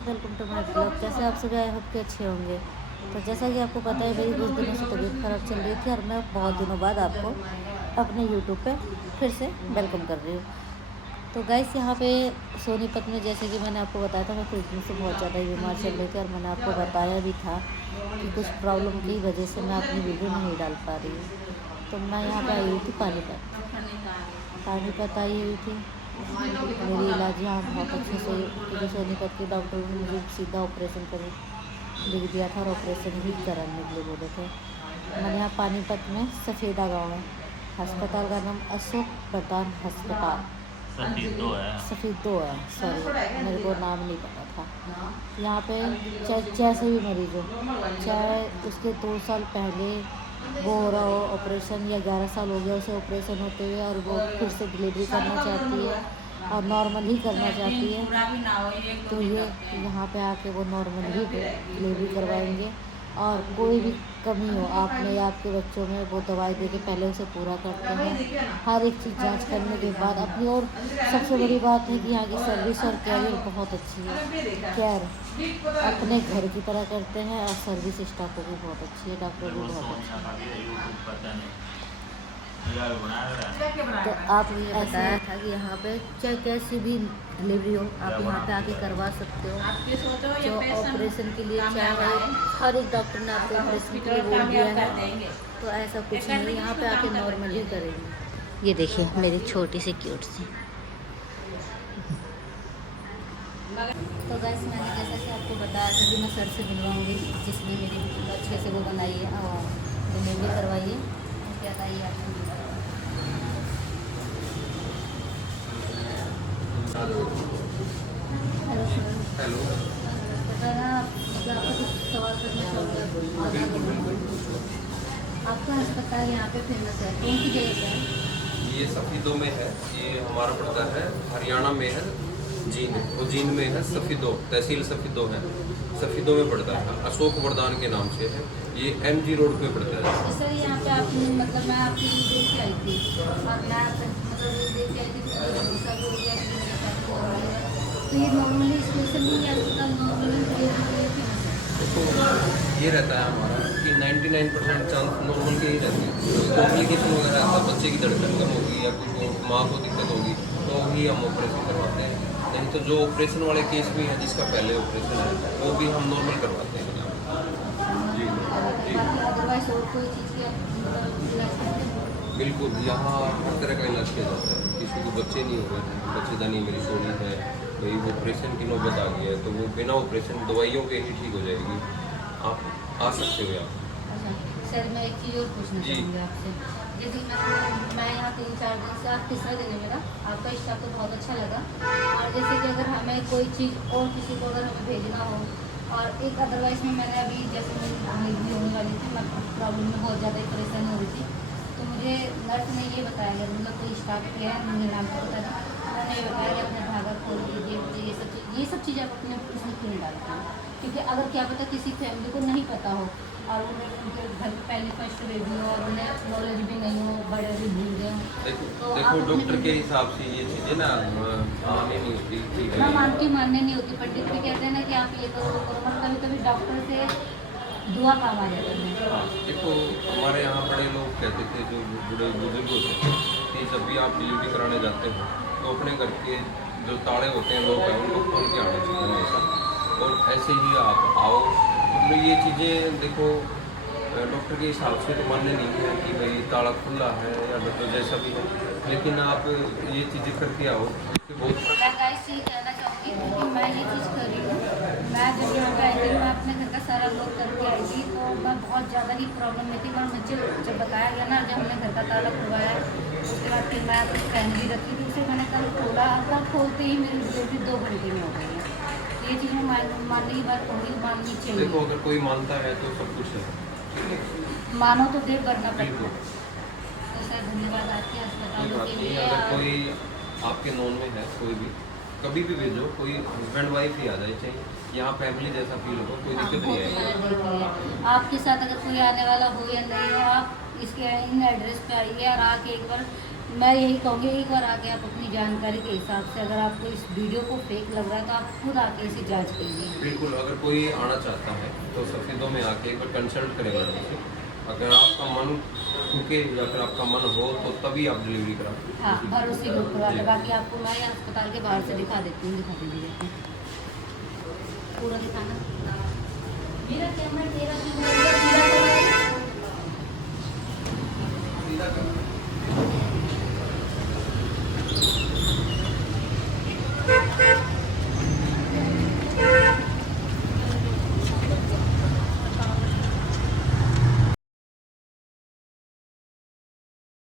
Welcome to my blog. कैसे आप सभी, आई होप के अच्छे होंगे। तो जैसा कि आपको पता है, मेरी कुछ दिनों से तबीयत ख़राब चल रही थी और मैं बहुत दिनों बाद आपको अपने यूट्यूब पे फिर से वेलकम कर रही हूँ। तो गाइस, यहाँ पे सोनीपत में, जैसे कि मैंने आपको बताया था, मैं कुछ दिन से बहुत ज़्यादा बीमार चल रही थी और मैंने आपको बताया भी था कि कुछ प्रॉब्लम की वजह से मैं अपनी वीडियो नहीं डाल पा रही हूँ। तो मैं यहाँ पर आई हुई थी पानीपत आई हुई थी। मेरी इलाज यहाँ बहुत अच्छे से, क्योंकि सोनीपत के डॉक्टर ने मुझे सीधा ऑपरेशन कर लिख दिया था और ऑपरेशन ही कराने के लिए बोले थे। मैंने यहाँ पानीपत में सफ़ेदा गांव में अस्पताल का नाम अशोक प्रधान अस्पताल सफ़ीदो है, सॉरी मेरे को नाम नहीं पता था। यहाँ पे जैसे भी मरीज हो, चाहे उसके 2 साल पहले वो हो रहा हो ऑपरेशन, या 11 साल हो गया उसे ऑपरेशन होते हुए और वो फिर से डिलीवरी करना चाहती है और नॉर्मल ही करना चाहती है, तो ये यहाँ पे आके वो नॉर्मल ही डिलीवरी करवाएंगे। और कोई भी कमी हो आप में या आपके बच्चों में, वो दवाई दे के पहले उसे पूरा करते हैं। हर एक चीज़ जांच करने के बाद अपनी, और सबसे बड़ी बात है कि यहाँ की सर्विस और केयर बहुत अच्छी है। केयर अपने घर की तरह करते हैं और सर्विस स्टाफ भी बहुत अच्छी है, डॉक्टर भी बहुत अच्छे हैं। तो आप ऐसा था कि यहाँ पे चाहे कैसी भी डिलीवरी हो, आप यहाँ पे आके करवा सकते हो। जो ऑपरेशन के लिए चाहे, हर एक डॉक्टर ने आपको ऑपरेशन के लिए बोल दिया है, तो ऐसा कुछ नहीं, यहाँ पे आके नॉर्मल ही करेंगे। ये देखिए मेरी छोटी सी क्यूट सी। तो गैस, मैंने जैसा कि आपको बताया था कि मैं सर से मिलवाऊँगी, जिसने मेरी अच्छे से वो बनाई है और डिलीवरी करवाई है। क्या बताइए आपको। हेलो। आपको कुछ सवाल करना आपका अस्पताल यहाँ पे फेमस है, कौन सी जगह पे है? ये सफ़ीदो में है, ये हमारा पड़ता है हरियाणा में है, जींद। वो जींद में है, सफ़ीदो तहसील सफ़ीदो है, सफ़ीदो में पड़ता है, अशोक वरदान के नाम से है। ये MG रोड पे पड़ता है। सर, यहाँ पे आप, मतलब मैं आपकी देख के आई थी और मैं मतलब देख के आई थी तो ये नॉर्मली स्पेशल ही अस्पताल नॉर्मली तो ये रहता है हमारा कि 99% चांस नॉर्मल के ही रहती है। कॉम्प्लिकेशन वगैरह आता है, बच्चे की धड़कन कम होगी या कुछ माँ को दिक्कत होगी, तो ही हम ऑपरेशन करवाते हैं। नहीं तो जो ऑपरेशन वाले केस भी हैं, जिसका पहले ऑपरेशन है, वो भी हम नॉर्मल करवाते हैं। जी जी, अदरवाइज और कोई चीज़ की बिल्कुल। यहाँ हर तरह का इलाज किया जाता है। किसी को बच्चे नहीं हो रहे हैं, बच्चेदानी मेरी सोनी है, वही ऑपरेशन की नौबत आ गई है, तो वो बिना ऑपरेशन दवाइयों के ही ठीक हो जाएगी। आप आ सकते हो यहाँ। अच्छा सर, मैं एक चीज़ और पूछना चाहूँगी आपसे। जैसे मैं यहाँ 3-4 दिन से, आज तीसरा दिन है मेरा, आपका स्टाफ तो बहुत अच्छा लगा। और जैसे कि अगर हमें कोई चीज़ और किसी को अगर हमें भेजना हो, और एक अदरवाइज में मैंने अभी, जैसे मेरी डिलीवरी होने वाली थी, मैं प्रॉब्लम में बहुत ज़्यादा परेशानी हो रही थी, तो मुझे नर्स ने ये बताया, अगर मतलब कोई स्टाफ किया है, मुझे नाम तो पता था, उन्होंने ये बताया कि अपने धागा खोल दीजिए, ये सब चीज़ें आप अपने उसमें क्यों नहीं डालते हैं? क्योंकि अगर क्या पता किसी फैमिली को नहीं पता हो और उनके घर में पहले फर्स्ट बेबी हो और उन्हें नॉलेज भी नहीं हो, बड़े भी भूल गए हों। देखो डॉक्टर के हिसाब से ये चीज़ें ना माने नहीं होती। ठीक मैं है, मानती, मानने नहीं होती। पंडित भी कहते हैं ना कि आप ये करो वो करो, पर कभी कभी डॉक्टर से दुआ काम आ जाती है। हाँ, देखो हमारे यहाँ बड़े लोग कहते थे, जो बूढ़े बुजुर्ग होते थे, कि जब भी आप डिलीवरी कराने जाते हो, तो अपने घर के जो ताले होते हैं, लोग हैं, उनको खोल के आना चाहिए हमेशा, और ऐसे ही आप आओ। मतलब ये चीज़ें देखो, डॉक्टर के हिसाब से तो मान्य नहीं है कि भाई ताला खुला है या डॉक्टर जैसा भी है, लेकिन आप ये चीज़ें करके आओ। बहुत मैं गाइस ये कहना चाहूँगी, क्योंकि मैं ये चीज़ कर रही हूँ। मैं जब यहाँ पे आई थी, मैं अपने घर का सारा लोग करके आई थी, तो मैं बहुत ज़्यादा ही प्रॉब्लम में थी। पर मुझे जब बताया गया ना, जब हमने घर का ताला खुलवाया, उसके बाद फिर मैं अपनी फैन भी रखी थी, उसे मैंने कल खोला, कल खोलते ही मेरी डिलीवरी 2 घंटे में हो गई है। तो ये चीज़ में मानने की बात होगी, माननी चाहिए। देखो, अगर कोई मानता है तो सब कुछ है। मानो तो देव करना पड़ता बिल्कुल। है। तो सर, धन्यवाद आपके अस्पतालों के लिए। अगर कोई आपके नॉन में है, कोई भी कभी भी भेजो, कोई हस्बैंड वाइफ ही आ जाए, चाहिए यहाँ फैमिली जैसा फील होगा, कोई दिक्कत नहीं आएगी। आपके साथ अगर कोई आने वाला हो या नहीं हो, आप इसके इन एड्रेस पे आइए और आके एक बार मैं यही कहूँगी एक बार आके आप अपनी जानकारी के हिसाब से, अगर आपको इस वीडियो को फेक लग रहा है तो आप खुद आके इसे जांच कीजिए। बिल्कुल, अगर कोई आना चाहता है तो सफेदों में आके एक बार कंसल्ट करें मैडम से। अगर आपका मन रुके या फिर आपका मन हो तो तभी आप डिलीवरी करा। हाँ, भरोसे ग्रुप करवा के। बाकी आपको मैं अस्पताल के बाहर से दिखा देती हूँ, दिखा दीजिए पूरा दिखाना। मेरा कैमरा तेरा